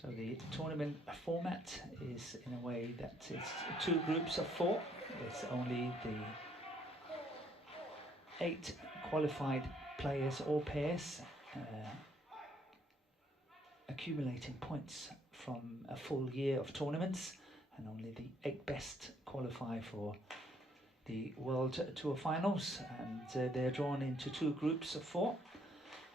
So the tournament format is in a way that it's 2 groups of 4. It's only the 8 qualified players or pairs accumulating points from a full year of tournaments, and only the 8 best qualify for the World Tour finals, and they're drawn into 2 groups of 4,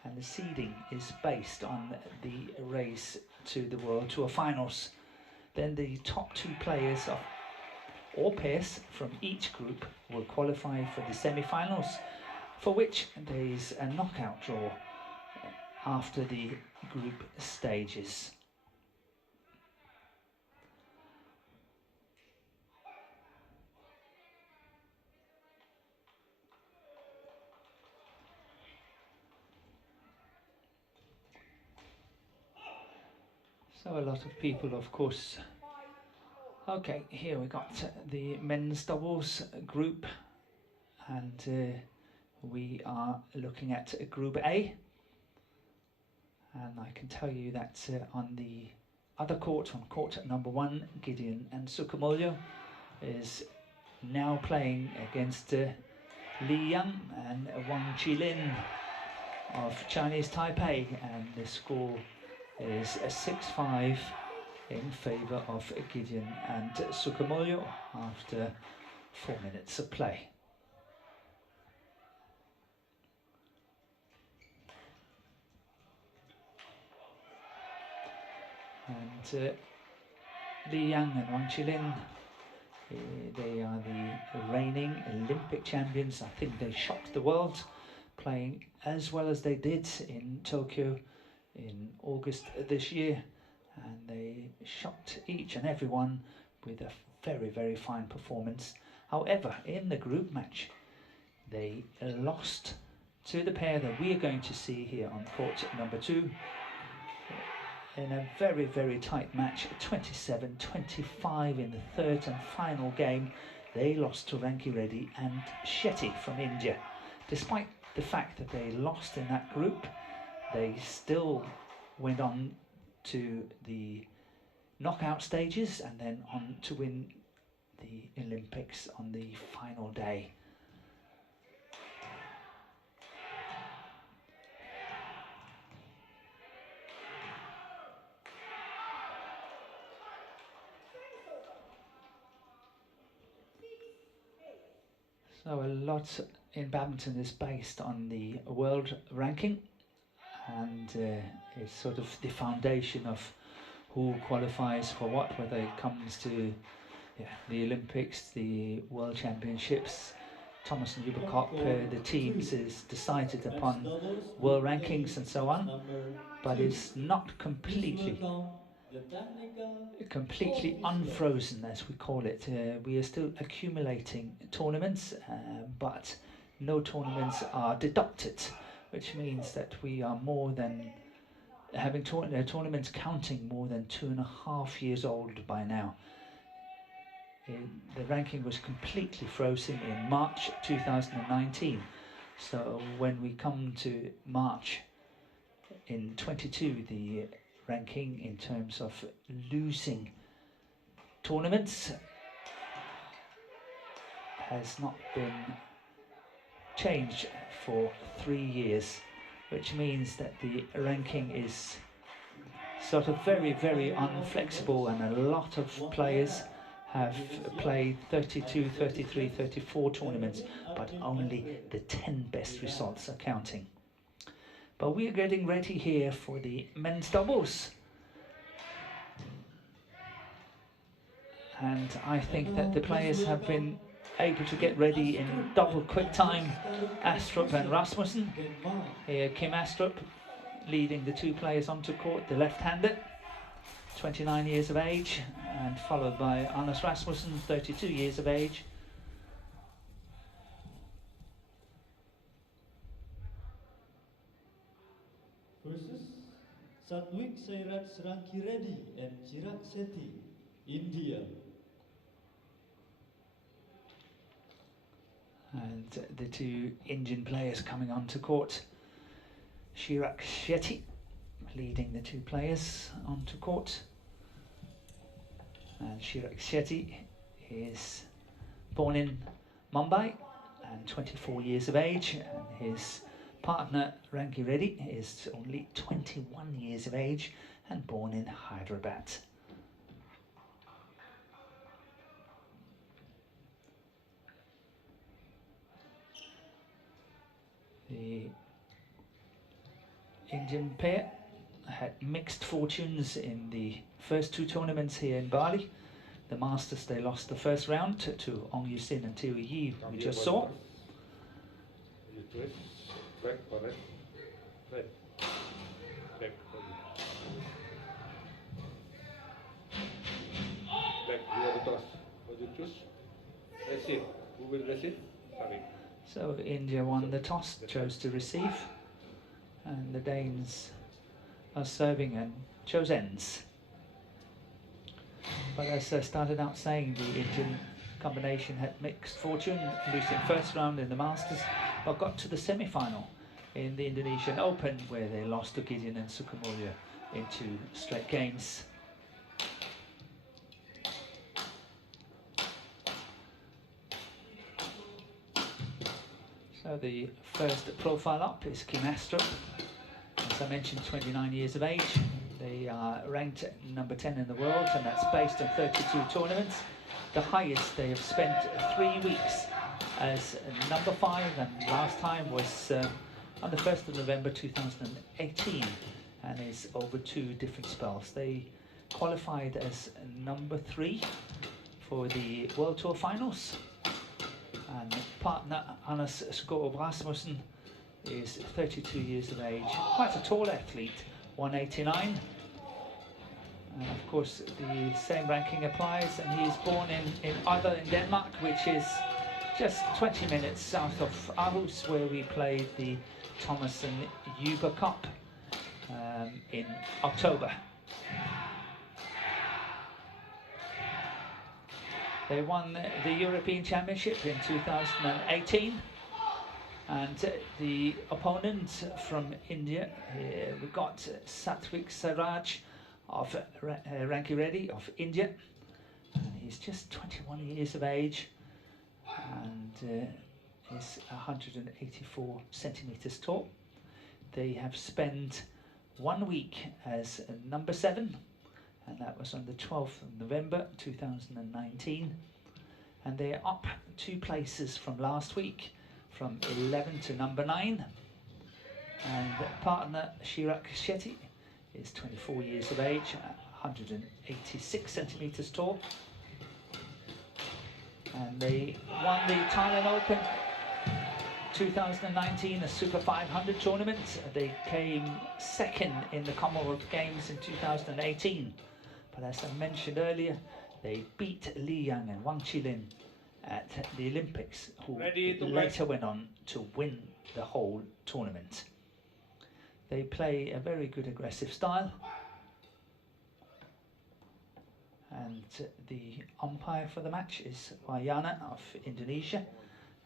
and the seeding is based on the race to the World Tour finals. Then the top 2 players of or pairs from each group will qualify for the semi-finals, for which there is a knockout draw after the group stages. So a lot of people, of course. Okay, here we got the men's doubles group, and we are looking at Group A. And I can tell you that on the other court, on court number 1, Gideon and Sukamuljo is now playing against Li Yang and Wang Qilin of Chinese Taipei, and the score is a 6-5 in favour of Gideon and Sukamuljo after 4 minutes of play. And Li Yang and Wang Qilin, they are the reigning Olympic champions. I think they shocked the world playing as well as they did in Tokyo in August this year, and they shocked each and everyone with a very, very fine performance. However, in the group match, they lost to the pair that we are going to see here on court number 2 in a very, very tight match, 27-25 in the 3rd and final game. They lost to Rankireddy and Shetty from India. Despite the fact that they lost in that group, they still went on to the knockout stages and then on to win the Olympics on the final day. So a lot in badminton is based on the world ranking, and it's sort of the foundation of who qualifies for what, whether it comes to the Olympics, the World Championships, Thomas and Uber Cup, the teams is decided upon world rankings and so on, but it's not completely unfrozen, as we call it. We are still accumulating tournaments, but no tournaments are deducted, which means that we are more than having tournaments counting more than 2.5 years old by now. The ranking was completely frozen in March 2019. So when we come to March in 22, the ranking in terms of losing tournaments has not been changed for 3 years, which means that the ranking is sort of very, very unflexible, and a lot of players have played 32, 33, 34 tournaments, but only the 10 best results are counting. But we are getting ready here for the men's doubles. And I think that the players have been able to get ready in double quick time. Astrup and Rasmussen. Here Kim Astrup leading the 2 players onto court, the left-hander, 29 years of age, and followed by Anders Rasmussen, 32 years of age. Versus Satwik Sairaj Rankireddy and Shetty, India. And the 2 Indian players coming onto court. Shetty leading the two players onto court. And Shetty is born in Mumbai and 24 years of age, and his partner Rankireddy is only 21 years of age and born in Hyderabad. The Indian pair had mixed fortunes in the first two tournaments here in Bali. The Masters, they lost the first round to Ong Yusin and Teo Yi, we just saw. You twist, back, correct, right, back, back, you are the toss. What you choose? Receive. Who will receive? Sorry. So India won the toss, chose to receive, and the Danes are serving and chose ends. But as I started out saying, the Indian combination had mixed fortune, losing first round in the Masters, but got to the semi-final in the Indonesian Open, where they lost to Gideon and Sukamulya in 2 straight games. So the first profile up is Kim Astrup. As I mentioned, 29 years of age. They are ranked number 10 in the world, and that's based on 32 tournaments. The highest, they have spent 3 weeks as number 5, and last time was on the 1st of November 2018, and is over 2 different spells. They qualified as number 3 for the World Tour finals, and partner Anders Rasmussen is 32 years of age, quite a tall athlete, 189. And of course the same ranking applies, and he is born in Odder in Denmark, which is just 20 minutes south of Aarhus, where we played the Thomas and Uber Cup in October. They won the European Championship in 2018. And the opponent from India, we got Satwik Siraj of Rankireddy of India. And he's just 21 years of age, and is 184 centimeters tall. They have spent 1 week as number 7, and that was on the 12th of November 2019. And they're up 2 places from last week, from 11 to number 9, and partner Shetty is 24 years of age, 186 centimeters tall, and they won the Thailand Open 2019, a Super 500 tournament. They came 2nd in the Commonwealth Games in 2018, but as I mentioned earlier, they beat Li Yang and Wang Qilin at the Olympics, who later went on to win the whole tournament. They play a very good aggressive style, and the umpire for the match is Wayana of Indonesia,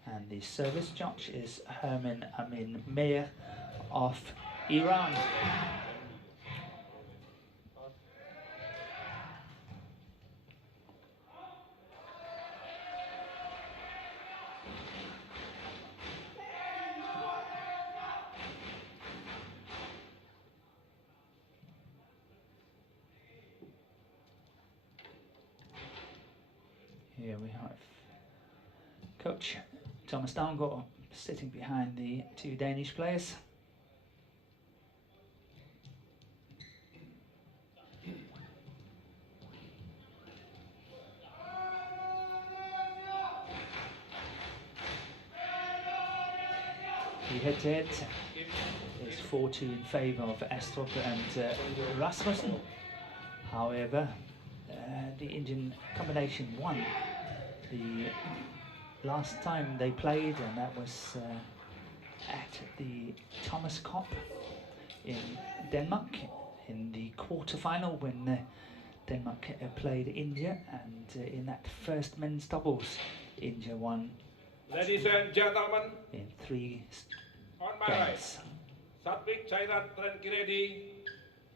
and the service judge is Herman Amin Meir of Iran. Here we have coach Thomas Downgård sitting behind the 2 Danish players. The head-to-head is 4-2 in favour of Astrup and Rasmussen. However, the Indian combination won the last time they played, and that was at the Thomas Cup in Denmark in the quarter-final, when Denmark played India, and in that first men's doubles, India won. Ladies and gentlemen, in 3 on my games. right, Satwik Rankireddy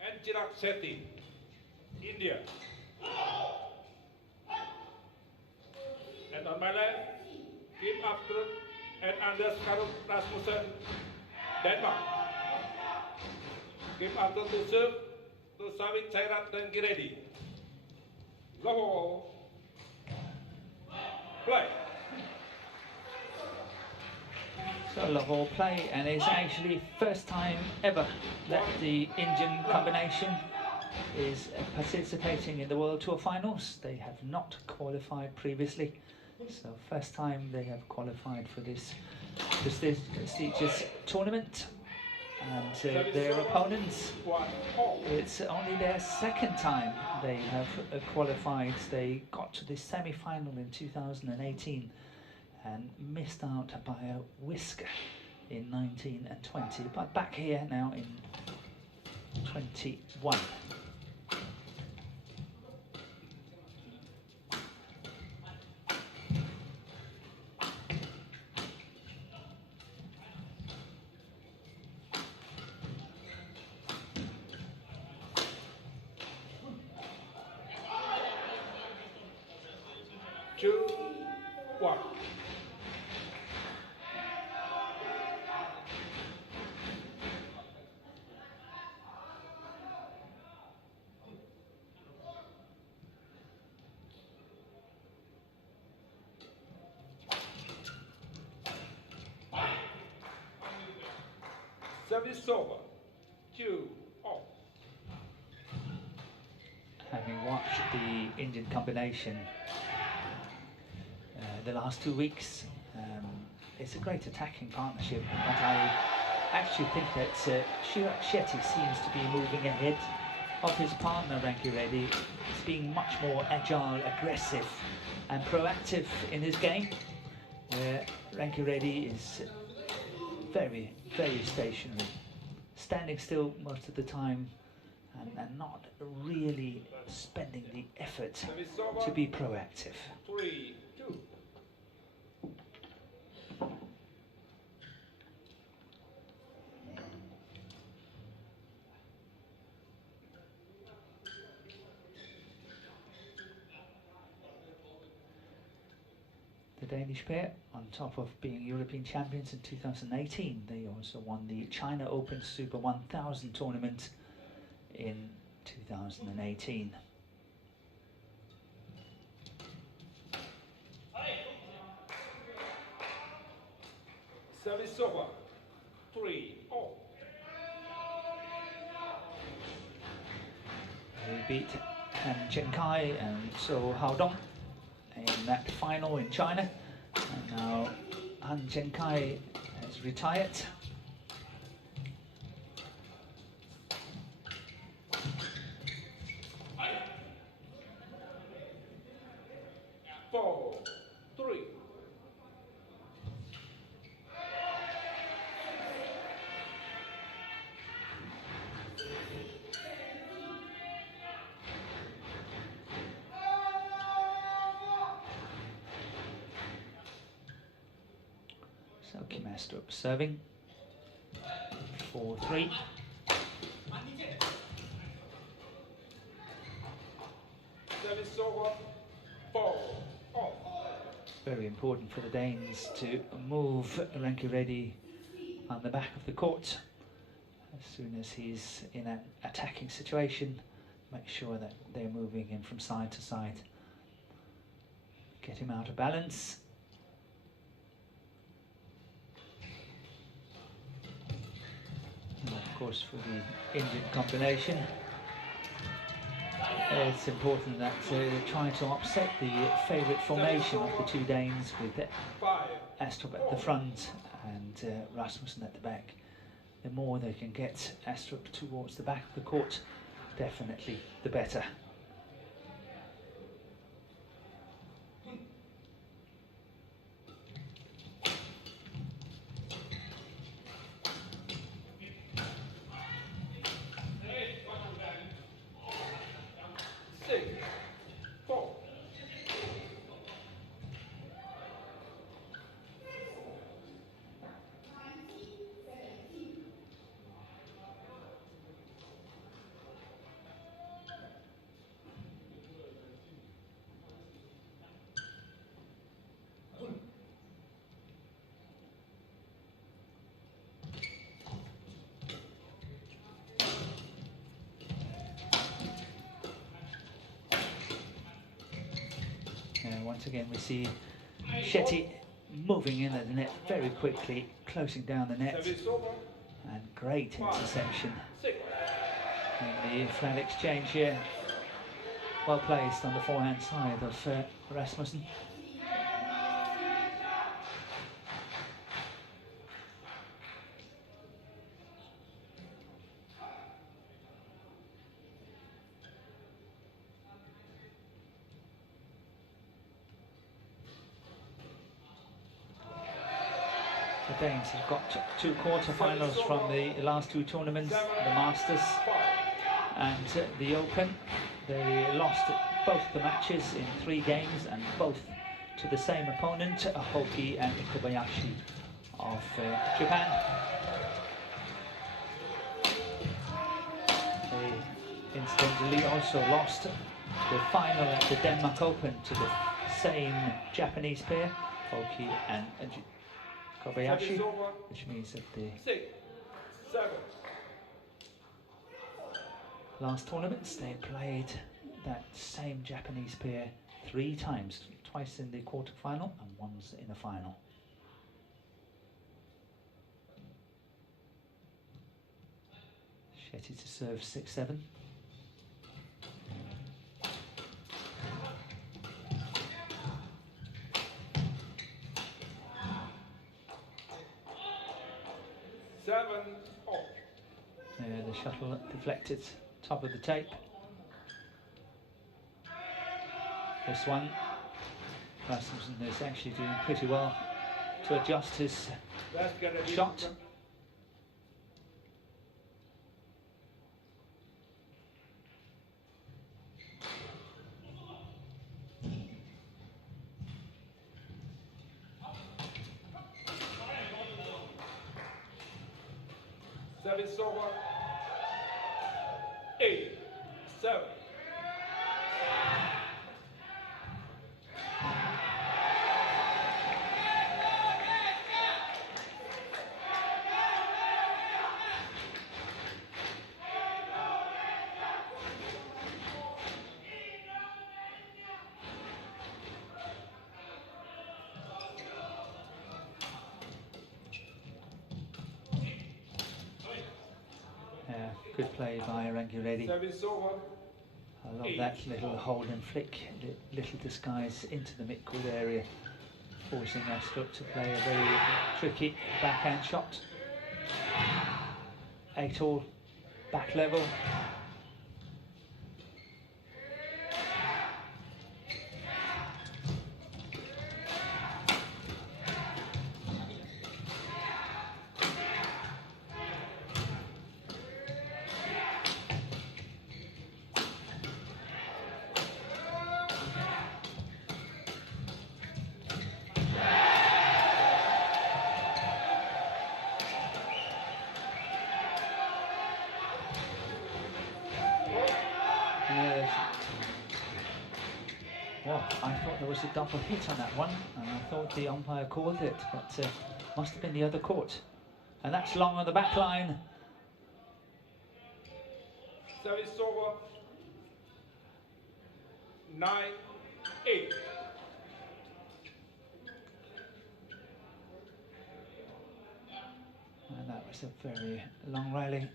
and Shetty, India. And on my left, Kim Astrup and Rasmussen, Denmark. Kim Astrup to serve, to serving Rankireddy. Low. Play. So Lahore play, and it's actually first time ever that the Indian combination is participating in the World Tour finals. They have not qualified previously, so first time they have qualified for this prestigious tournament. And their opponents, it's only their second time they have qualified. They got to the semi-final in 2018 and missed out by a whisker in 19 and 20, but back here now in 21. Two, one. Service over. 2 off. Having watched the Indian combination the last 2 weeks, it's a great attacking partnership, but I actually think that Shetty seems to be moving ahead of his partner Rankireddy. He's being much more agile, aggressive and proactive in his game, where Rankireddy is very, very stationary, standing still most of the time and not really spending the effort to be proactive. 3, 2. The Danish pair, on top of being European champions in 2018, they also won the China Open Super 1000 tournament in 2018. Service over. 3 off. They beat Han Chenkai and So Haodong in that final in China, and now Han Chenkai has retired. Four, 3. So Kim Astrup serving. 4-3. Service over. 4 off. Very important for the Danes to move Rankireddy on the back of the court. As soon as he's in an attacking situation, make sure that they're moving him from side to side. Get him out of balance. And of course, for the Indian combination, it's important that they try to upset the favourite formation of the two Danes, with Astrup at the front and Rasmussen at the back. The more they can get Astrup towards the back of the court, definitely the better. once again we see Shetty moving in at the net very quickly, closing down the net, and great interception in the flat exchange here. Well placed on the forehand side of Rasmussen. The Danes have got two quarter-finals from the last two tournaments, the Masters and the Open. They lost both the matches in 3 games and both to the same opponent, Hoki and Kobayashi of Japan. They incidentally also lost the final at the Denmark Open to the same Japanese pair, Hoki and Kobayashi, which means that the last tournaments they played that same Japanese pair 3 times, twice in the quarterfinal and once in the final. Shetty to serve 6-7. The shuttle deflected, top of the tape. This one, Rasmussen is actually doing pretty well to adjust his shot. Service over. 8-7. Good play by Rankireddy. I love that little hold and flick, little disguise into the midcourt area, forcing Astrup to play a very tricky backhand shot. 8-all, back level. Well, I thought there was a double hit on that one, and I thought the umpire called it, but must have been the other court. And that's long on the back line. Service over. 9-8. And that was a very long rally.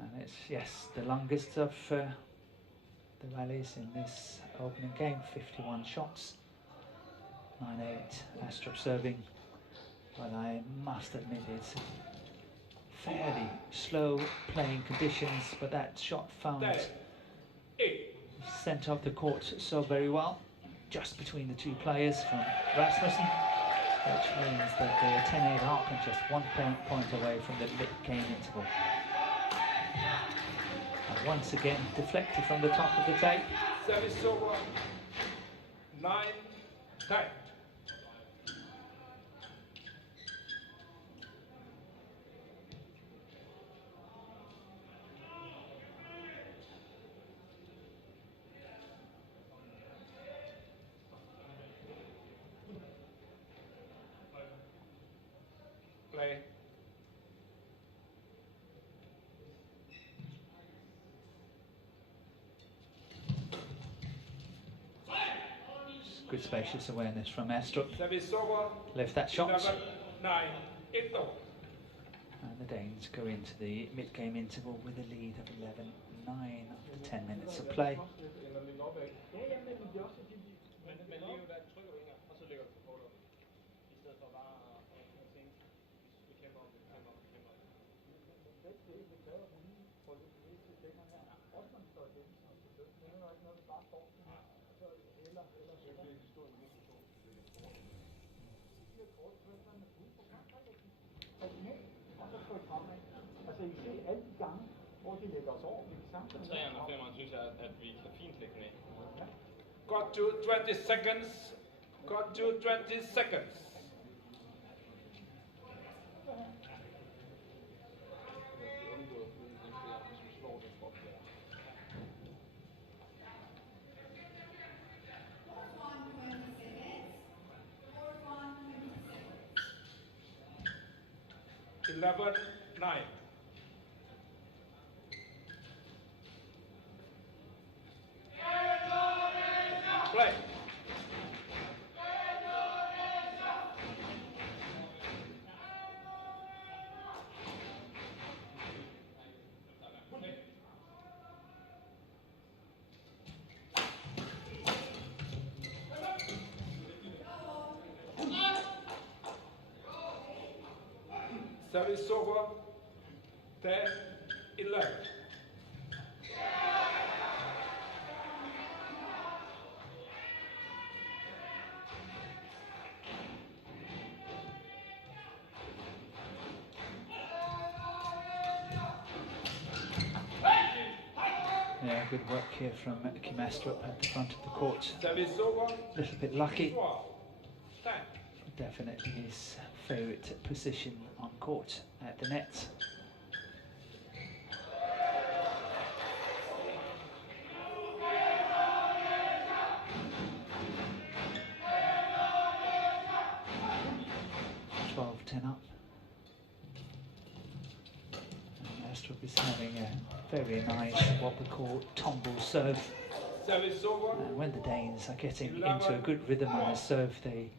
And it's, yes, the longest of the rallies in this opening game, 51 shots, 9-8, Astrup serving, but I must admit it's fairly slow playing conditions, but that shot found centre of the court so very well, just between the two players from Rasmussen, which means that they're 10-8 up and just 1 point away from the mid-game interval. And once again, deflected from the top of the tape. Service over. 9-10. Play. Good spacious awareness from Astrup. Service over. Left that shot. 11-9. 8-0. And the Danes go into the mid-game interval with a lead of 11-9 after 10 minutes of play. Got to 20 seconds. Got to 20 seconds. Eleven, 9. Play. Service over. 10, 11. Yeah, good work here from Kim Astrup at the front of the court. Service over. A little bit lucky. 12, 10. Definitely his favourite position on court at the net. Up. And Astrup is having a very nice, what we call tumble serve. Service over. And when the Danes are getting into a good rhythm on their serve, they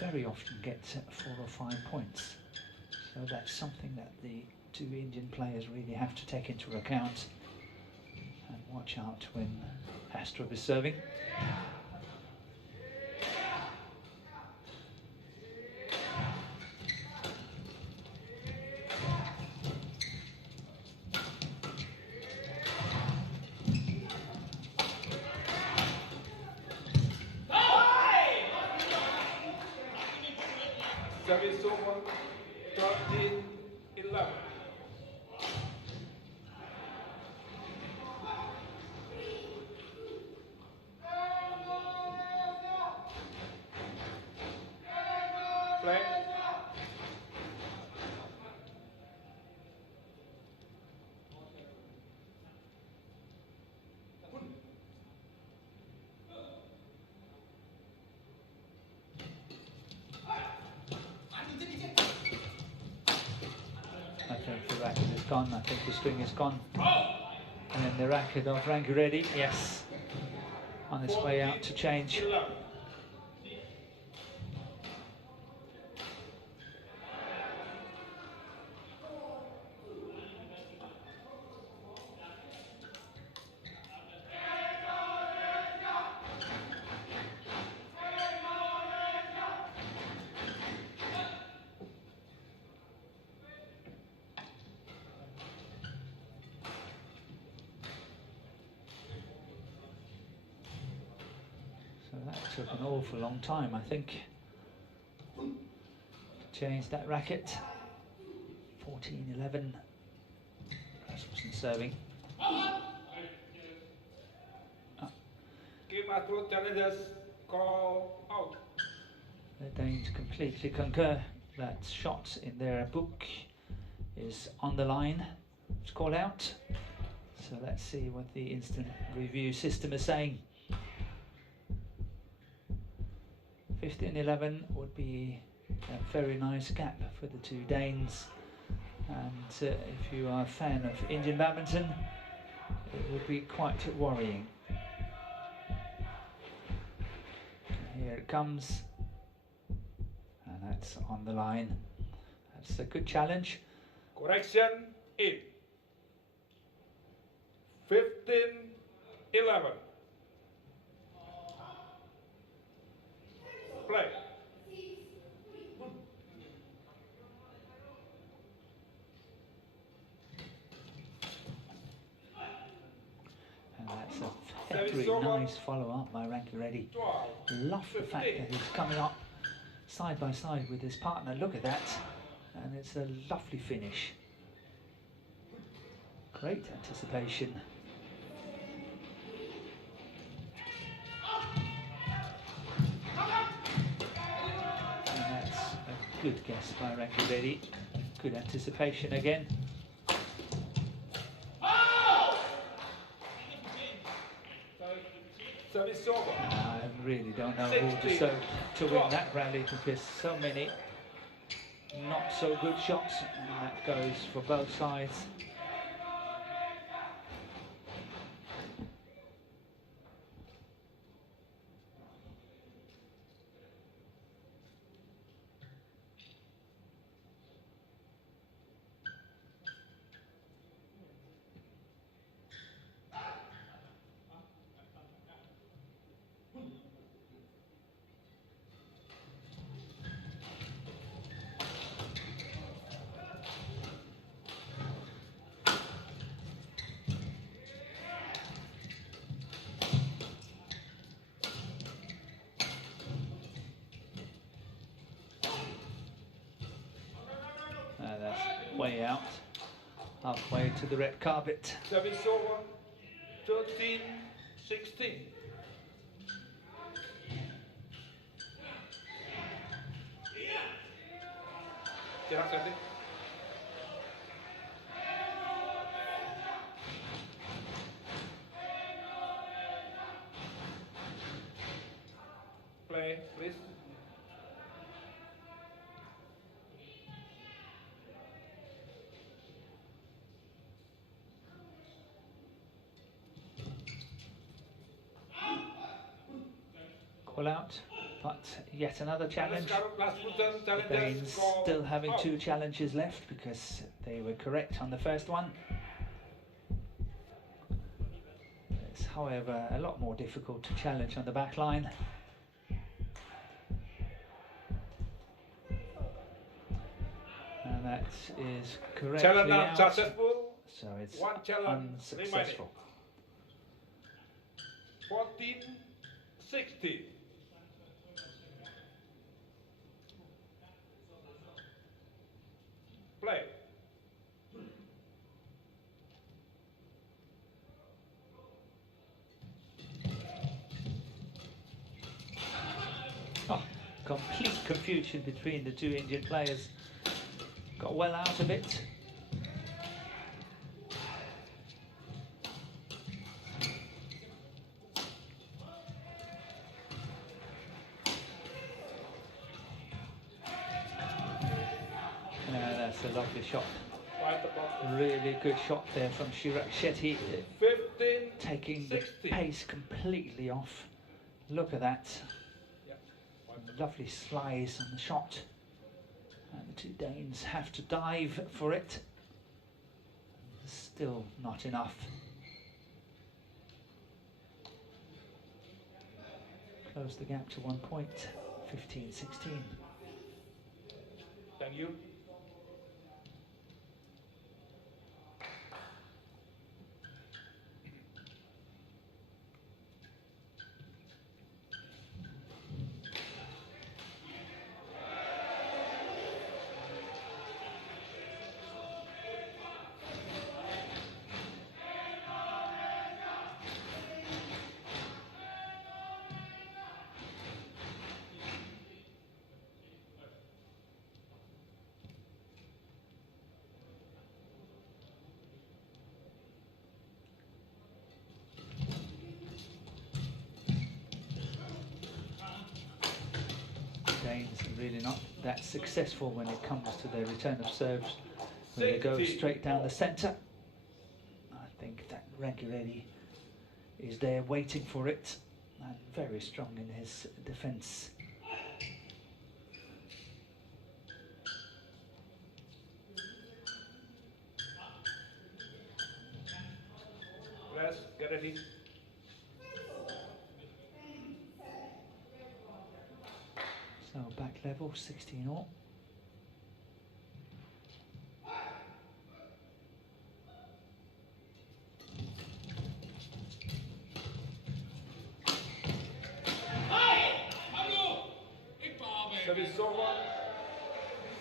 very often get 4 or 5 points. So that's something that the two Indian players really have to take into account and watch out when Astrup is serving. Service over. 13, 11. Play. I think the racket is gone, I think the string is gone. And then the racket of Rankireddy, yes, on its way out to change. 11. So that took an awful long time, I think, to change that racket. 14-11. Rasmussen serving. Give us TotalEnergies call out. The Danes completely concur that shot in their book is on the line. It's called out. So let's see what the instant review system is saying. 15-11 would be a very nice gap for the two Danes, and if you are a fan of Indian badminton, it would be quite worrying. Here it comes. And that's on the line. That's a good challenge. Correction 8. 15-11. Play. And that's a very nice follow-up by Rankireddy. Love the fact that he's coming up side by side with his partner. Look at that. And it's a lovely finish. Great anticipation. And that's a good guess by Rankireddy. Good anticipation again. I really don't know who to serve to win that rally, because so many not so good shots, and that goes for both sides. That's way out, halfway to the red carpet. Service over, 13-16. Chirak Shetty. Play, please. Call out, but yet another challenge. Rasmussen, The Danes still having 2 challenges left because they were correct on the first one. It's, however, a lot more difficult to challenge on the back line. And that is correctly Challenge out. successful. So it's One challenge unsuccessful. 14-16. Play. Oh, complete confusion between the 2 Indian players. Got well out of it. That's a lovely shot. Really good shot there from Shetty, 15, taking 16. the pace completely off. Look at that. Lovely slice on the shot. And the 2 Danes have to dive for it. Still not enough. Close the gap to 1 point, 15-16. Thank you. Danes are really not that successful when it comes to their return of serves, when they go straight down the centre. I think that Rankireddy is there waiting for it. and very strong in his defence. Press, get ready. So back level, 16 all. Service over,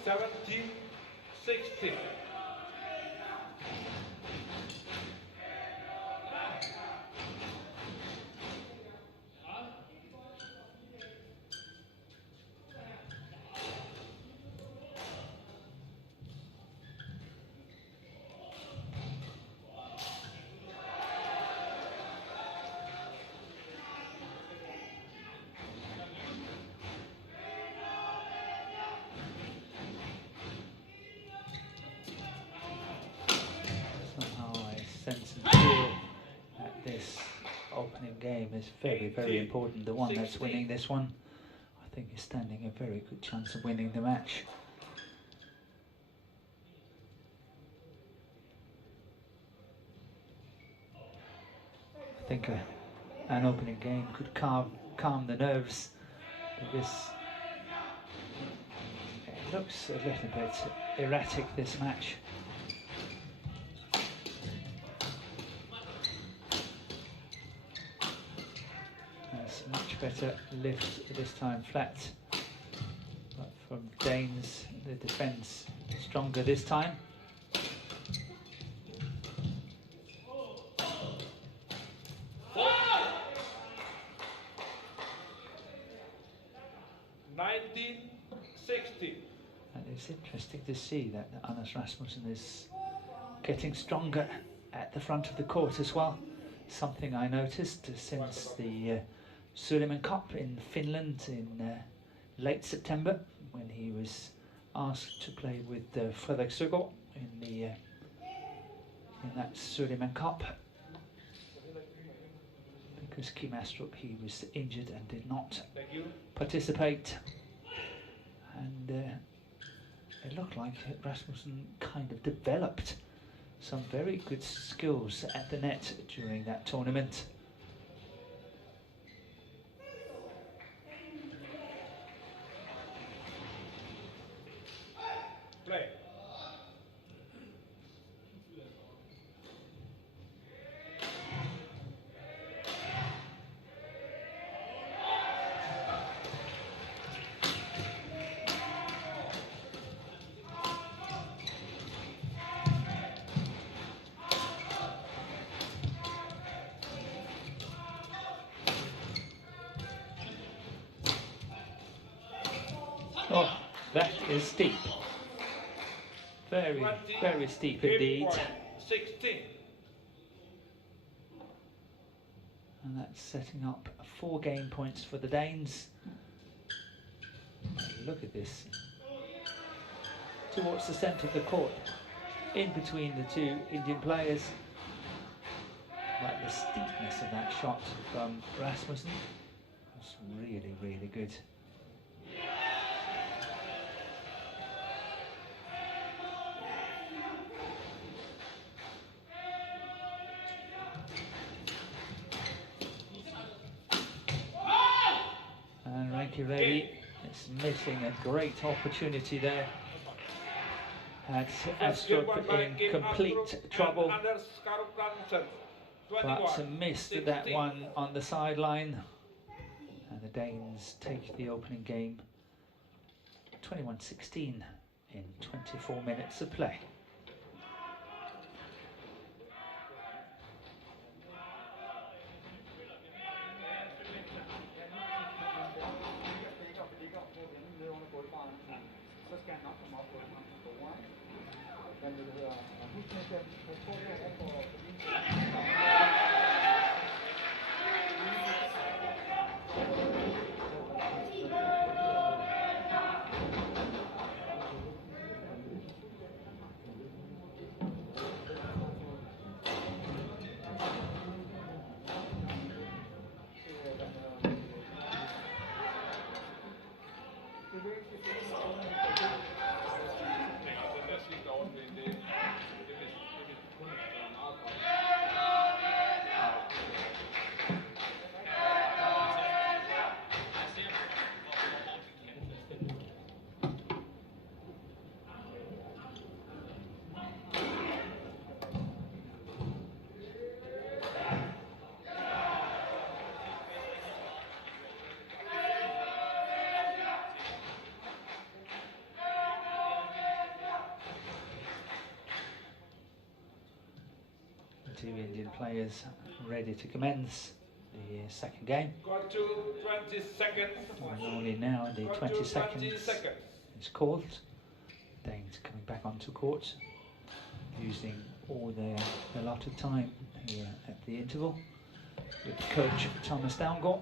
17-16. Sense and feel that this opening game is very, very important. The one that's winning this one, I think, is standing a very good chance of winning the match. I think an opening game could calm the nerves, because it looks a little bit erratic, this match. Much better lift this time flat, but from Danes, the defence stronger this time. And it's interesting to see that Rasmussen is getting stronger at the front of the court as well. Something I noticed since the Sudirman Cup in Finland in late September, when he was asked to play with Fredrik Søgaard in that Sudirman Cup, because Kim Astrup, he was injured and did not participate, and it looked like Rasmussen kind of developed some very good skills at the net during that tournament. Play. Oh, that is steep. Very, very steep indeed. 16. And that's setting up 4 game points for the Danes. Look at this. Towards the centre of the court, in between the two Indian players. Like the steepness of that shot from Rasmussen was really, really good. And Rankireddy is missing a great opportunity there. Had Astrup in complete trouble, but missed that one on the sideline. And the Danes take the opening game 21-16 in 24 minutes of play. two Indian players ready to commence the second game. Got to 20 seconds. And only now the Got 20 to seconds 20 seconds. is called. Danes coming back onto court, using all their allotted time here at the interval with coach Thomas Downgall.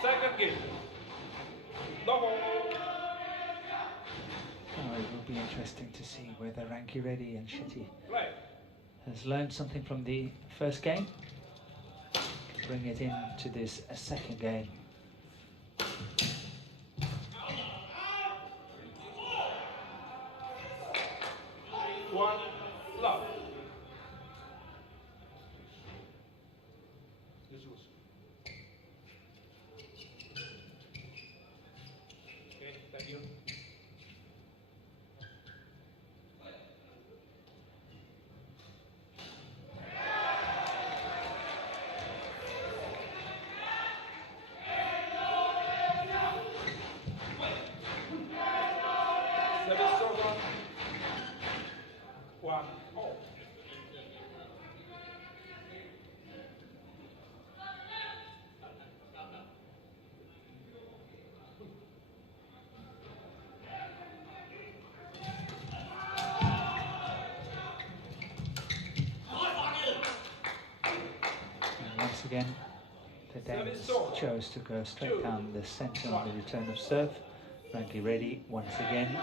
Second game. Double. Oh, it will be interesting to see whether Rankireddy and Shetty Play. has learned something from the first game, bring it into this second game. One love. Okay, thank you. Service over. 1-0. And once again, the Danes chose to go straight down the centre on the return of serve. Rankireddy once again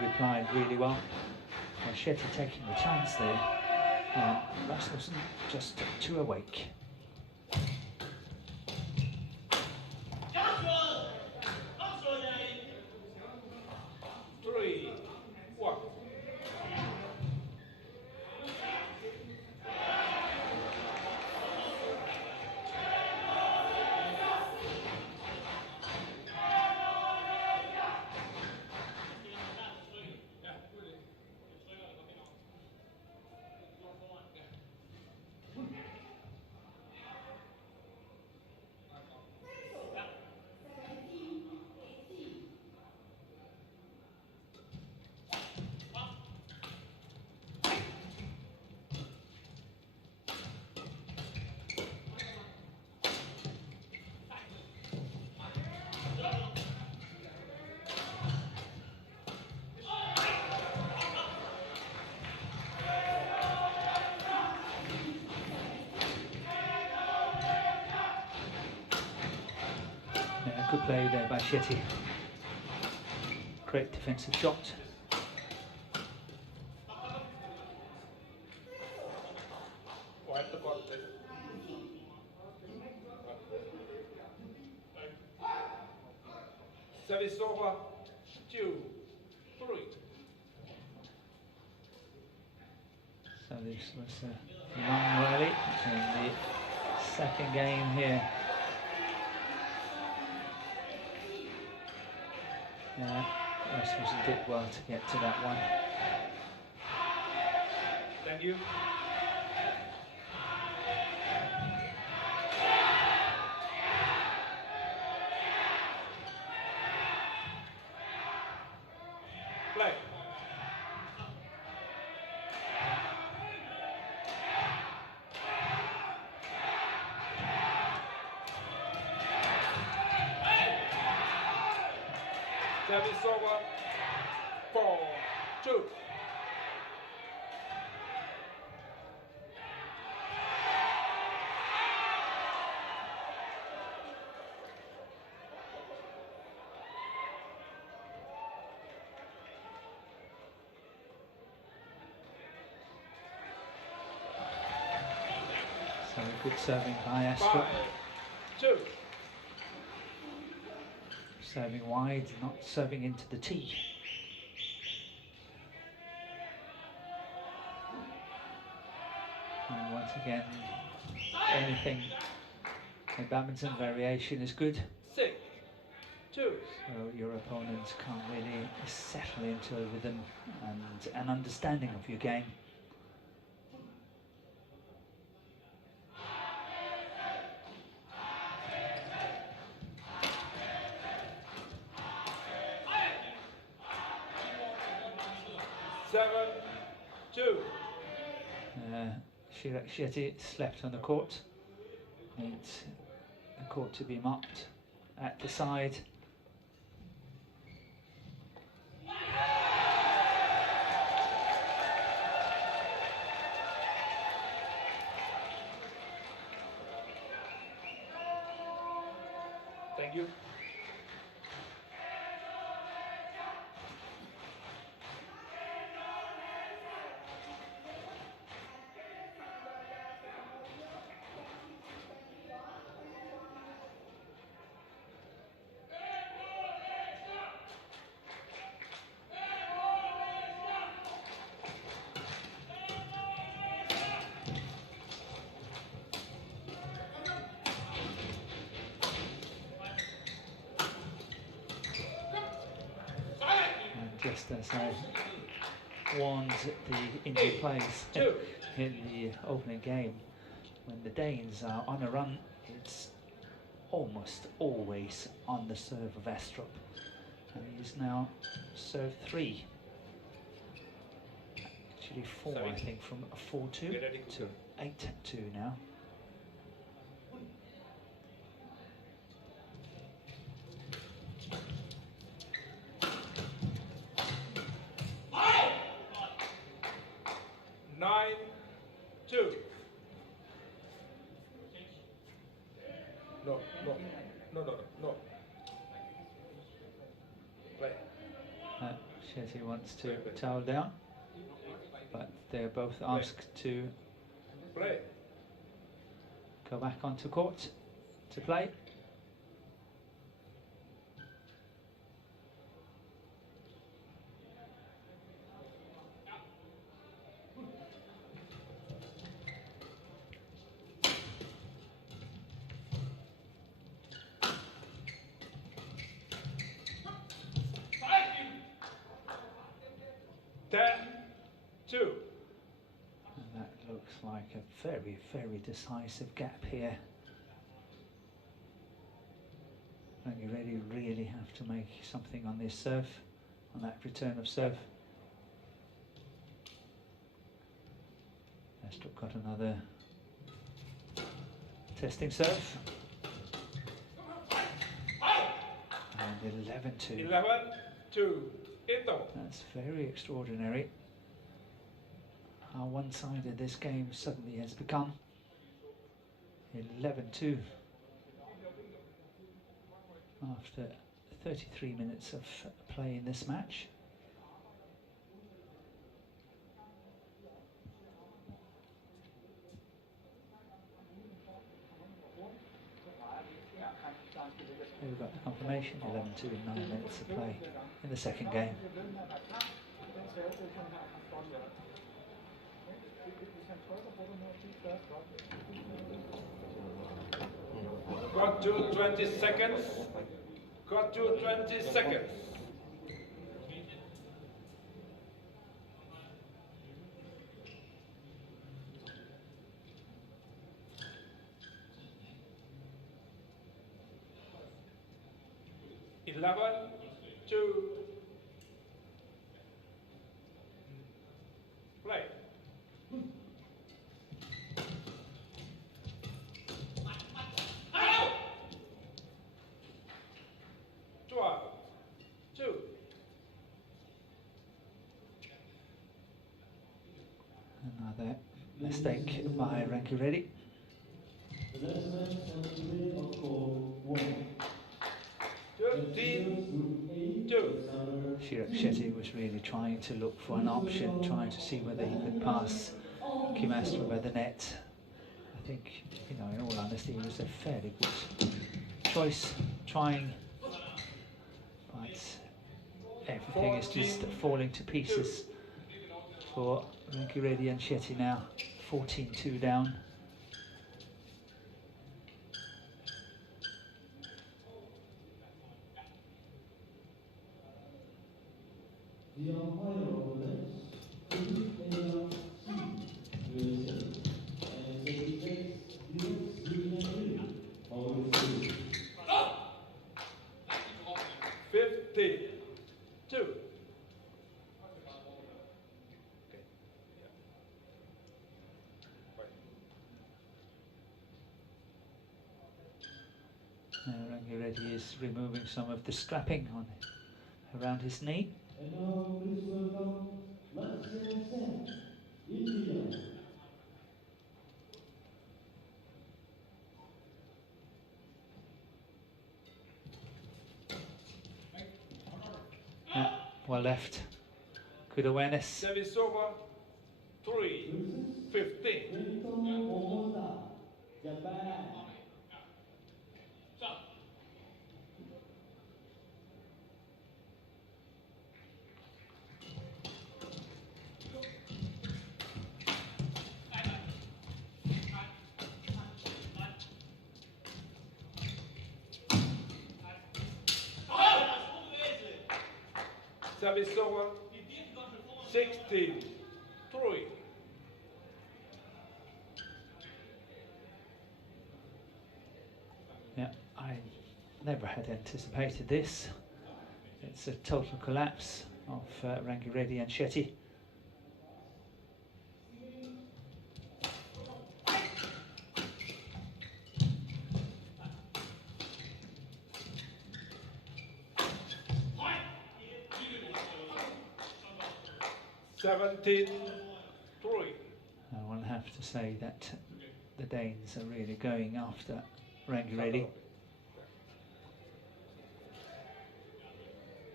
replied really well. Well, Shetty taking the chance there, and Rasmussen just too awake. Three, one. Yeah, good play there by Shetty. Great defensive shot. Wipe the ball, please. Service over. 2, 3. So this was a long rally in the second game here. Yeah, Rasmussen did well to get to that one. Thank you. Play. Service over. 4-2. So good serving by Astrup. 5-2. Serving wide, not serving into the tee. And once again, anything in badminton variation is good. 6-2. So your opponents can't really settle into a rhythm and an understanding of your game. 7-2. Shetty slept on the court. Needs the court to be mopped at the side. Thank you. Just as I warned the Indian players in the opening game, when the Danes are on a run, it's almost always on the serve of Astrup. And he's now served 3. Actually 4, I think, from a 4-2 to 8-2 now. Shetty wants to towel down, but they're both asked to go back onto court to play. And that looks like a very, very decisive gap here. Rankireddy really have to make something on this serve, on that return of serve. Astrup got another testing serve. And 11-2. 11-2. That's very extraordinary. How one-sided this game suddenly has become. 11-2 after 33 minutes of play in this match. Here we've got the confirmation, 11-2 in 9 minutes of play in the second game. Got to 20 seconds. Got to 20 seconds. Eleven, 2, play. 12-2. Another mistake by Rankireddy. Shetty was really trying to look for an option, trying to see whether he could pass Astrup by the net. I think, you know, in all honesty, it was a fairly good choice, trying, but everything is just falling to pieces for Rankireddy and Shetty now. 14-2 down. The umpire of the match, just removing some of the strapping on around his knee. And now please welcome Rasmussen, India. Yeah, well left. Good awareness. Service over. 3-15. Omoda, Japan. Service over. 16-3. Yeah, I never had anticipated this. It's a total collapse of Rankireddy and Shetty. Seventeen, 3. I will have to say that the Danes are really going after Rankireddy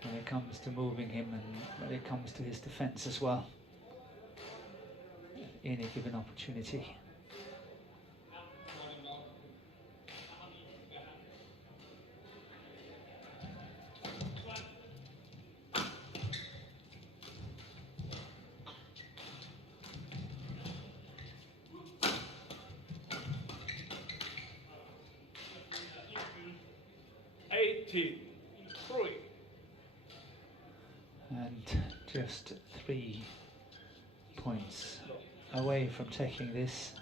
when it comes to moving him and when it comes to his defence as well. Any given opportunity. And just 3 points away from taking this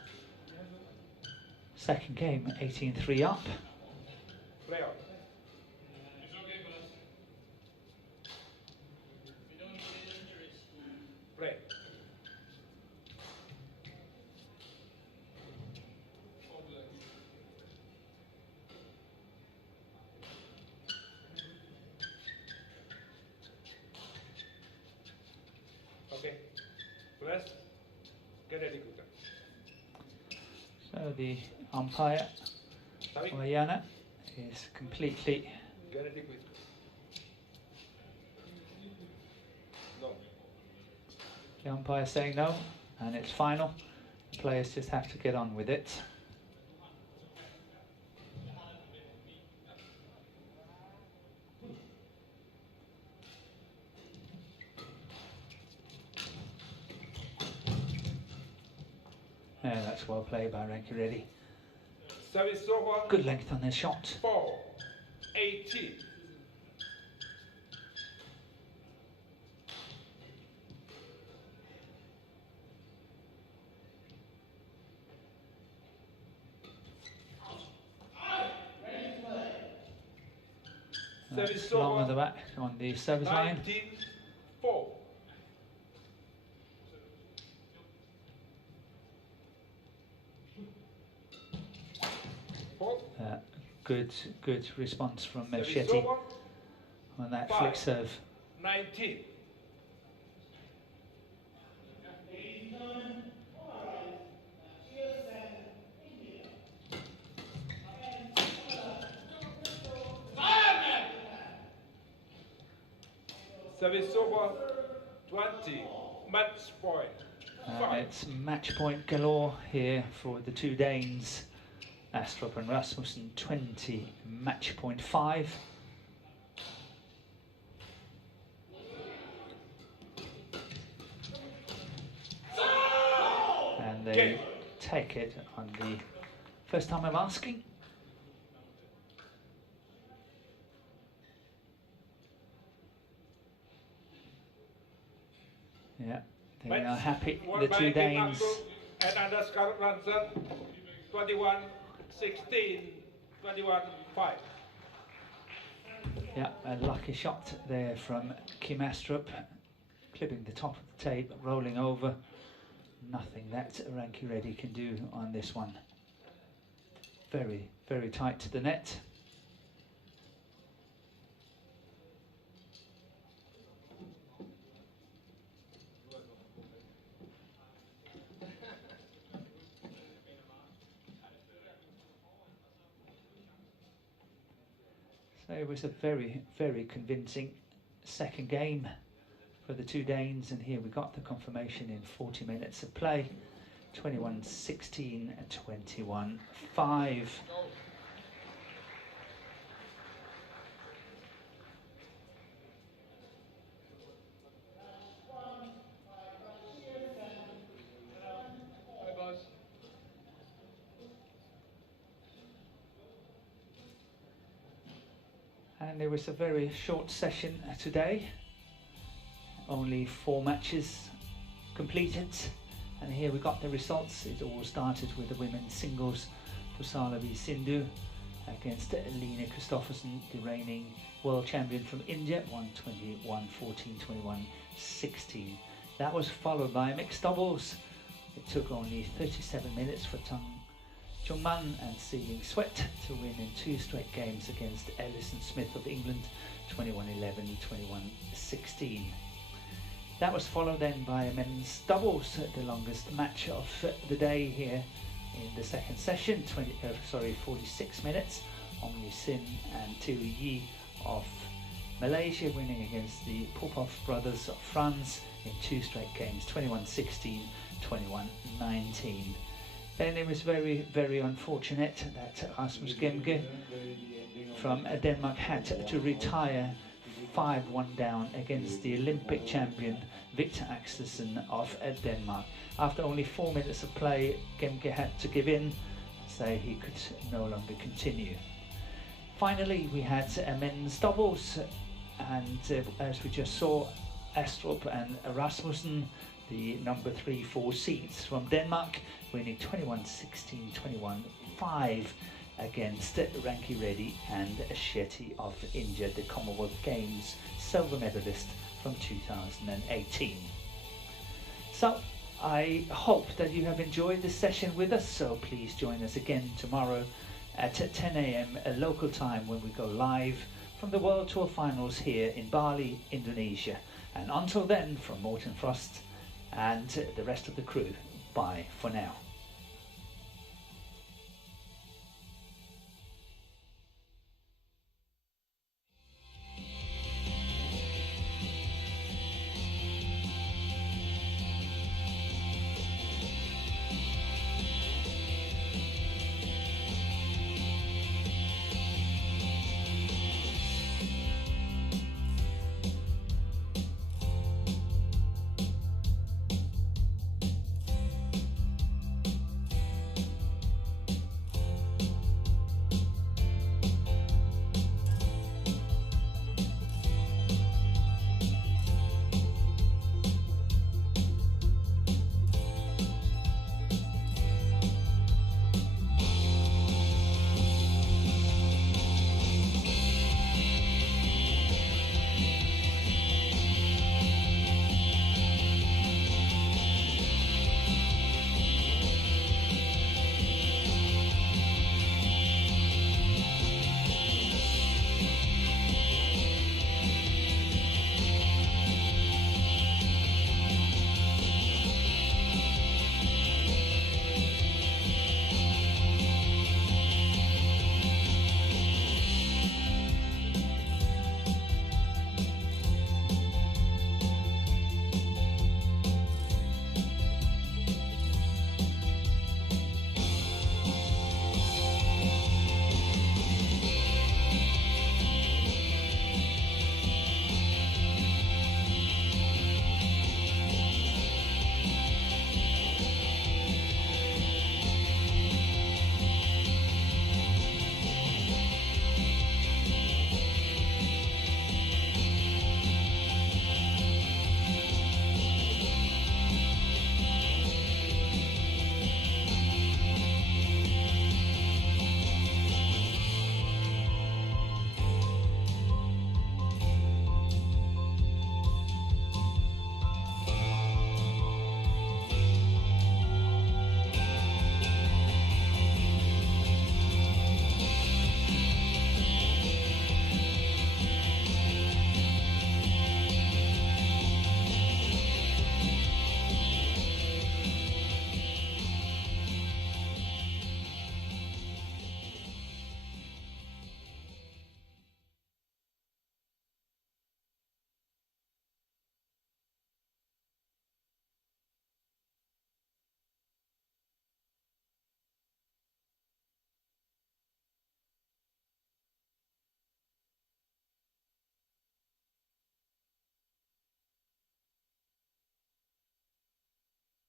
second game, 18-3 up. Play out. Play. Okay. Press. Get ready, Kuta. So the umpire, Sorry. Oyana, is completely Get ready, quick. No. the umpire saying no, and it's final. The players just have to get on with it. Yeah, that's well played by Rankireddy. Service over. Good length on this shot. 4-18. That's long on the back on the service line. 19-4. Good response from Service Shetty over. on that 5, flick serve. 19. Service over. 20. Match point. It's match point galore here for the two Danes, Astrup and Rasmussen. 20 match point 5. And they take it on the first time of asking. Yeah, they are happy, the two Danes. And underscore Ranson, 21-16, 21-5. Yeah, a lucky shot there from Kim Astrup, clipping the top of the tape, rolling over. Nothing that Rankireddy can do on this one. Very, very tight to the net. So it was a very, very convincing second game for the two Danes, and here we got the confirmation in 40 minutes of play. 21-16 and 21-5. And there was a very short session today, only 4 matches completed, and here we got the results. It all started with the women's singles, Pusalavi Sindhu against Lina Kristoffersen, the reigning world champion from India, 121-14, 21-16. That was followed by mixed doubles. It took only 37 minutes for Jungman and Sealing Sweat to win in 2 straight games against Ellison Smith of England, 21-11, 21-16. That was followed then by a men's doubles, the longest match of the day here in the second session, 46 minutes. Ong Yu Sin and Tiu Yi of Malaysia winning against the Popov brothers of France in 2 straight games, 21-16, 21-19. Then it was very, very unfortunate that Rasmus Gemke from Denmark had to retire 5-1 down against the Olympic champion Victor Axelsen of Denmark. After only 4 minutes of play, Gemke had to give in, so he could no longer continue. Finally, we had a men's doubles, and as we just saw, Astrup and Rasmussen, the number 3-4 seeds from Denmark, winning 21-16, 21-5 against Rankireddy and Shetty of India, the Commonwealth Games silver medalist from 2018. So I hope that you have enjoyed this session with us, so please join us again tomorrow at 10 AM local time when we go live from the World Tour Finals here in Bali, Indonesia. And until then, from Morten Frost and the rest of the crew, bye for now.